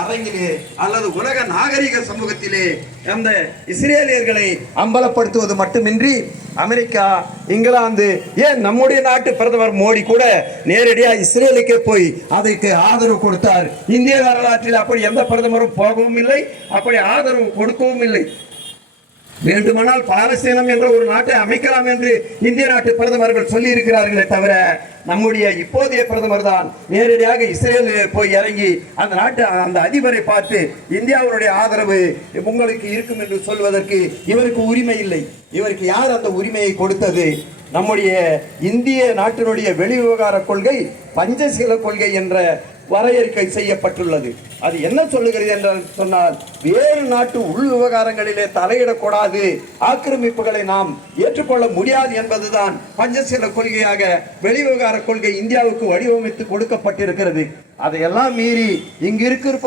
அரங்கிலே அல்லது உலக நாகரிக சமூகத்திலே அந்த இஸ்ரேலியர்களை அம்பலப்படுத்துவது மட்டுமின்றி அமெரிக்கா, இங்கிலாந்து, ஏன் நம்முடைய நாட்டு பிரதமர் மோடி கூட நேரடியாக இஸ்ரேலுக்கே போய் அதற்கு ஆதரவு கொடுத்தார். இந்திய வரலாற்றில் அப்படி எந்த பிரதமரும் போகவும் இல்லை, அப்படி ஆதரவு கொடுக்கவும் இல்லை. வேண்டுமானால் பாலஸ்தீனம் என்ற ஒரு நாட்டை அமைக்கலாம் என்று இந்திய நாட்டு பிரதமர்கள் சொல்லி இருக்கிறார்களே தவிர, நம்முடைய இப்போதைய பிரதமர் தான் நேரடியாக இஸ்ரேலில் போய் இறங்கி அந்த நாட்டு அந்த அதிபரை பார்த்து இந்தியாவுடைய ஆதரவு உங்களுக்கு இருக்கும் என்று சொல்வதற்கு இவருக்கு உரிமை இல்லை. இவருக்கு யார் அந்த உரிமையை கொடுத்தது? நம்முடைய இந்திய நாட்டினுடைய வெளிவிவகார கொள்கை பஞ்சசீல கொள்கை என்ற வரையறுக்கை செய்யப்பட்டுள்ளது. அது என்ன சொல்லுகிறது என்று சொன்னால், வேறு நாட்டு உள் விவகாரங்களிலே தலையிடக்கூடாது, ஆக்கிரமிப்புகளை நாம் ஏற்றுக்கொள்ள முடியாது என்பதுதான் பஞ்சசீல கொள்கையாக வெளிவிவகார கொள்கை இந்தியாவுக்கு வடிவமைத்து கொடுக்கப்பட்டிருக்கிறது. அதையெல்லாம் மீறி இங்கு இருப்பவர்